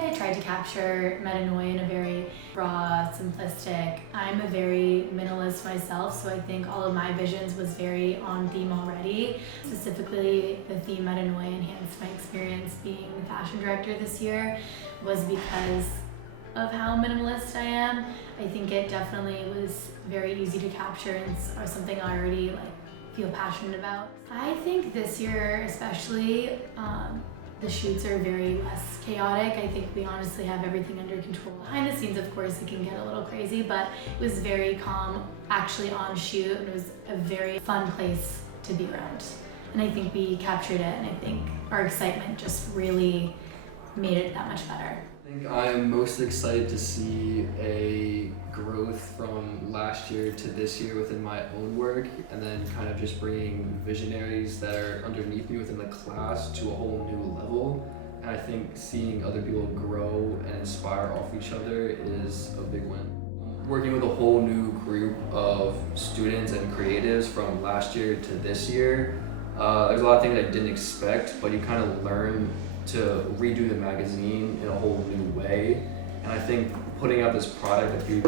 I tried to capture metanoia in a very raw, simplistic. I'm a very minimalist myself, so I think all of my visions was very on theme already. Specifically, the theme metanoia enhanced my experience being the fashion director this year was because of how minimalist I am. I think it definitely was very easy to capture and or something I already feel passionate about. I think this year especially, the shoots are very less chaotic. I think we honestly have everything under control. Behind the scenes, of course, it can get a little crazy, but it was very calm actually on shoot, and it was a very fun place to be around. And I think we captured it, and I think our excitement just really made it that much better. I think I'm most excited to see a growth from last year to this year within my own work, and then kind of just bringing visionaries that are underneath me within the class to a whole new level. And I think seeing other people grow and inspire off each other is a big win. Working with a whole new group of students and creatives from last year to this year, there's a lot of things I didn't expect, but you kind of learn to redo the magazine in a whole new way. And I think putting out this product that you've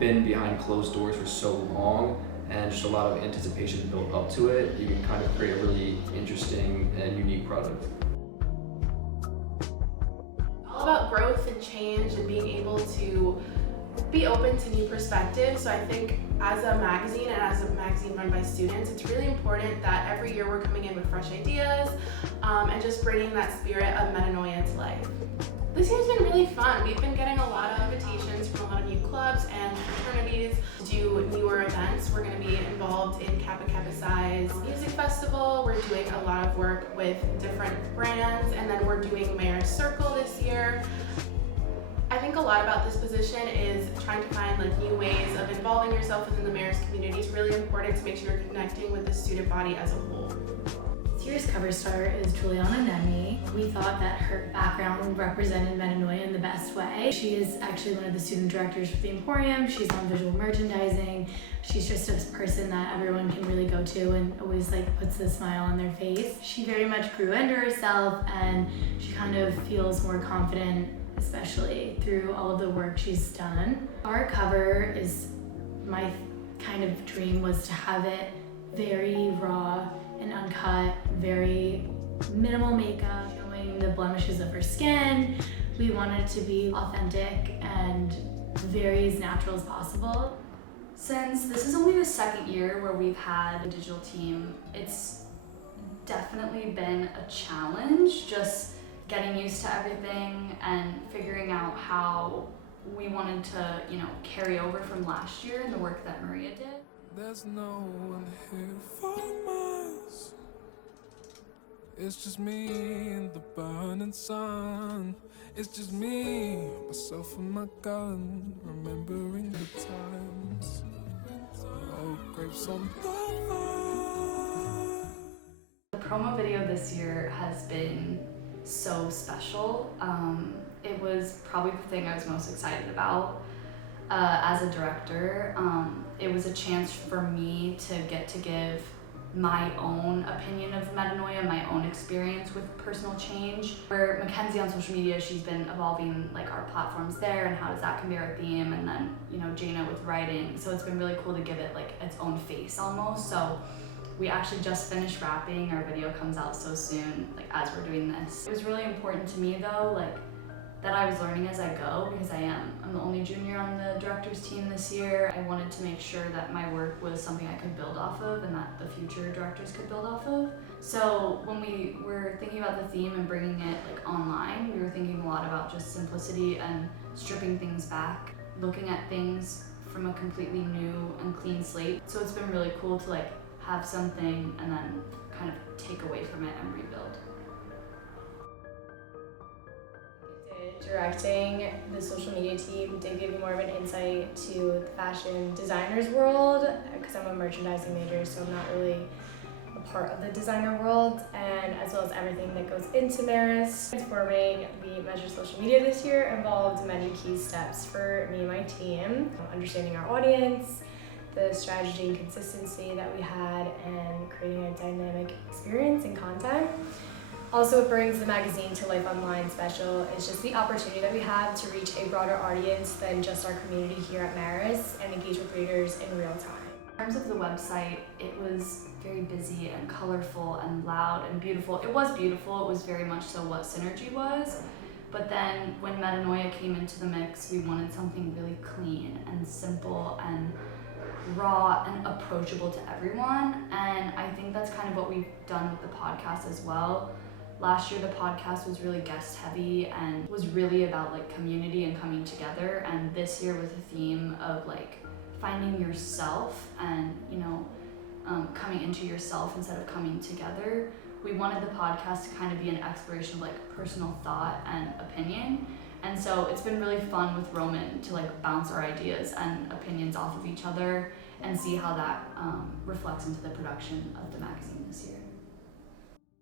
been behind closed doors for so long and just a lot of anticipation built up to it, you can kind of create a really interesting and unique product. All about growth and change and being able to be open to new perspectives. So I think as a magazine and as a magazine run by students, it's really important that every year we're coming in with fresh ideas and just bringing that spirit of metanoia to life. This year's been really fun. We've been getting a lot of invitations from a lot of new clubs and fraternities to do newer events. We're going to be involved in Kappa Kappa Psi's music festival. We're doing a lot of work with different brands, and then we're doing Marist Circle this year. I think a lot about this position is trying to find new ways of involving yourself within the Marist community. It's really important to make sure you're connecting with the student body as a whole. This year's cover star is Juliana Nemi. We thought that her background represented metanoia in the best way. She is actually one of the student directors for the Emporium. She's on visual merchandising. She's just a person that everyone can really go to and always puts a smile on their face. She very much grew into herself, and she kind of feels more confident, especially through all of the work she's done. Our cover is, my kind of dream was to have it very raw and uncut, very minimal makeup, showing the blemishes of her skin. We wanted it to be authentic and very as natural as possible. Since this is only the second year where we've had a digital team, it's definitely been a challenge just getting used to everything and figuring out how we wanted to, carry over from last year and the work that Maria did. There's no one here for miles. It's just me and the burning sun. It's just me, myself and my gun, remembering the times. Oh, grapes on the vine. The promo video this year has been so special. It was probably the thing I was most excited about as a director. It was a chance for me to get to give my own opinion of metanoia, my own experience with personal change. For Mackenzie on social media, she's been evolving our platforms there and how that can be our theme, and then Jana with writing. So it's been really cool to give it its own face almost. So we actually just finished wrapping. Our video comes out so soon, as we're doing this. It was really important to me though, that I was learning as I go, because I'm the only junior on the director's team this year. I wanted to make sure that my work was something I could build off of and that the future directors could build off of. So when we were thinking about the theme and bringing it online, we were thinking a lot about just simplicity and stripping things back, looking at things from a completely new and clean slate. So it's been really cool to have something and then kind of take away from it and rebuild. Directing the social media team did give me more of an insight to the fashion designer's world, because I'm a merchandising major, so I'm not really a part of the designer world, and as well as everything that goes into Marist. Transforming the Measure social media this year involved many key steps for me and my team. Understanding our audience, the strategy and consistency that we had, and creating a dynamic experience and content. Also, what brings the magazine to life online special is just the opportunity that we have to reach a broader audience than just our community here at Marist and engage with readers in real time. In terms of the website, it was very busy and colorful and loud and beautiful. It was beautiful, it was very much so what Synergy was. But then when Metanoia came into the mix, we wanted something really clean and simple and raw and approachable to everyone. And I think that's kind of what we've done with the podcast as well. Last year the podcast was really guest heavy and was really about like community and coming together. And this year with the theme of like finding yourself and, you know, coming into yourself instead of coming together. We wanted the podcast to kind of be an exploration of like personal thought and opinion. And so it's been really fun with Roman to like bounce our ideas and opinions off of each other and see how that reflects into the production of the magazine this year.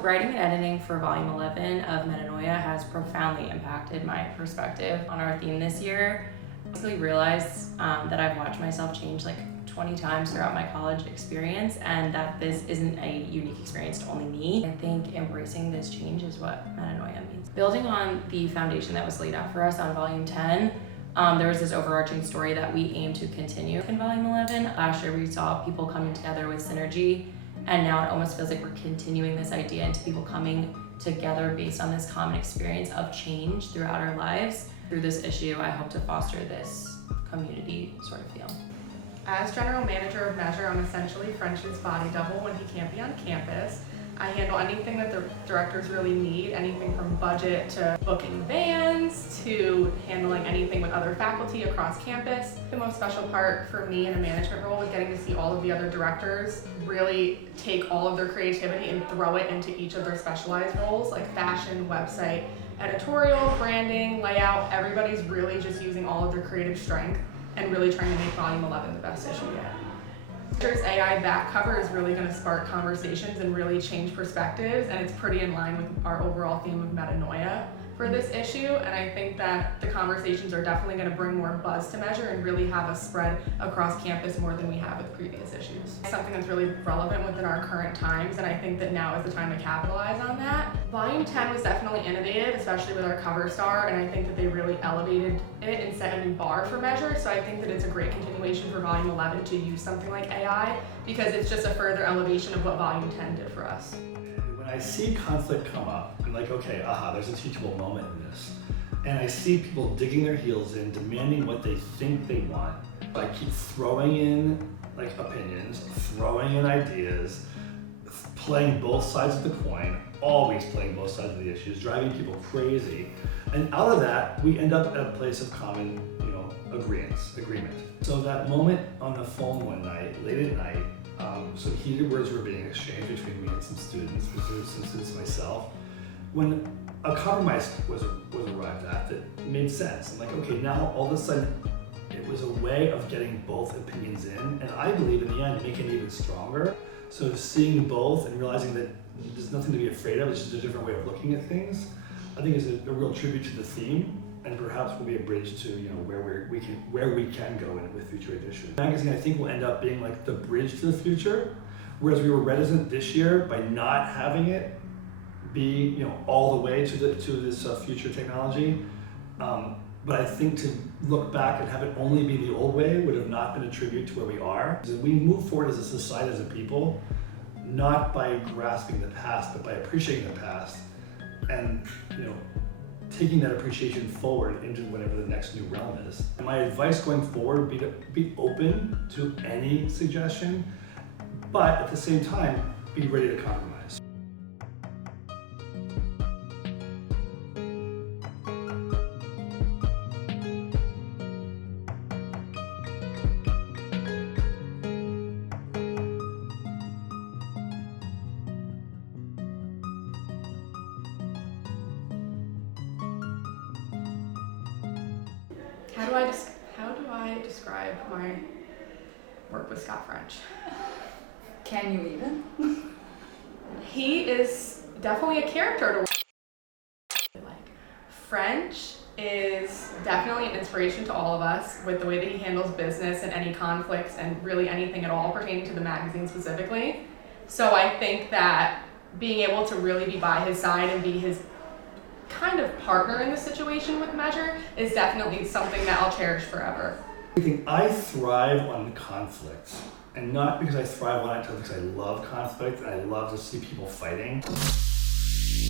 Writing and editing for volume 11 of Metanoia has profoundly impacted my perspective on our theme this year. I basically realized that I've watched myself change like 20 times throughout my college experience, and that this isn't a unique experience to only me. I think embracing this change is what Metanoia means. Building on the foundation that was laid out for us on volume 10, there was this overarching story that we aim to continue in volume 11. Last year we saw people coming together with Synergy, and now it almost feels like we're continuing this idea into people coming together based on this common experience of change throughout our lives. Through this issue, I hope to foster this community sort of feel. As general manager of Measure, I'm essentially French's body double when he can't be on campus. I handle anything that the directors really need, anything from budget to booking vans to handling anything with other faculty across campus. The most special part for me in a management role was getting to see all of the other directors really take all of their creativity and throw it into each of their specialized roles, like fashion, website, editorial, branding, layout. Everybody's really just using all of their creative strength and really trying to make volume 11 the best issue yet. Measure's AI back cover is really going to spark conversations and really change perspectives, and it's pretty in line with our overall theme of metanoia for this issue, and I think that the conversations are definitely going to bring more buzz to Measure and really have us spread across campus more than we have with previous issues. Something that's really relevant within our current times, and I think that now is the time to capitalize on that. Volume 10 was definitely innovative, especially with our cover star, and I think that they really elevated it and set a new bar for Measure, so I think that it's a great continuation for Volume 11 to use something like AI, because it's just a further elevation of what Volume 10 did for us. When I see conflict come up, I'm like, okay, there's a teachable moment in this. And I see people digging their heels in, demanding what they think they want. I keep throwing in like opinions, throwing in ideas, playing both sides of the coin, always playing both sides of the issues, driving people crazy. And out of that, we end up at a place of common, agreement. So that moment on the phone one night, late at night, some heated words were being exchanged between me and some students myself. When a compromise was arrived at that made sense, I'm like, okay, now all of a sudden it was a way of getting both opinions in, and I believe in the end making it even stronger. So seeing both and realizing that there's nothing to be afraid of, it's just a different way of looking at things, I think is a real tribute to the theme, and perhaps will be a bridge to where we can go in it with future editions. The magazine, I think, will end up being like the bridge to the future, whereas we were reticent this year by not having it be all the way to this future technology. But I think to look back and have it only be the old way would have not been a tribute to where we are. We move forward as a society, as a people, not by grasping the past, but by appreciating the past, and taking that appreciation forward into whatever the next new realm is. And my advice going forward would be to be open to any suggestion, but at the same time, be ready to compromise. How do I describe my work with Scott French? Can you even? He is definitely a character to like. French is definitely an inspiration to all of us with the way that he handles business and any conflicts and really anything at all pertaining to the magazine specifically. So I think that being able to really be by his side and be his kind of partner in the situation with Measure is definitely something that I'll cherish forever. I think I thrive on conflict, and not because I thrive on it, but because I love conflict and I love to see people fighting.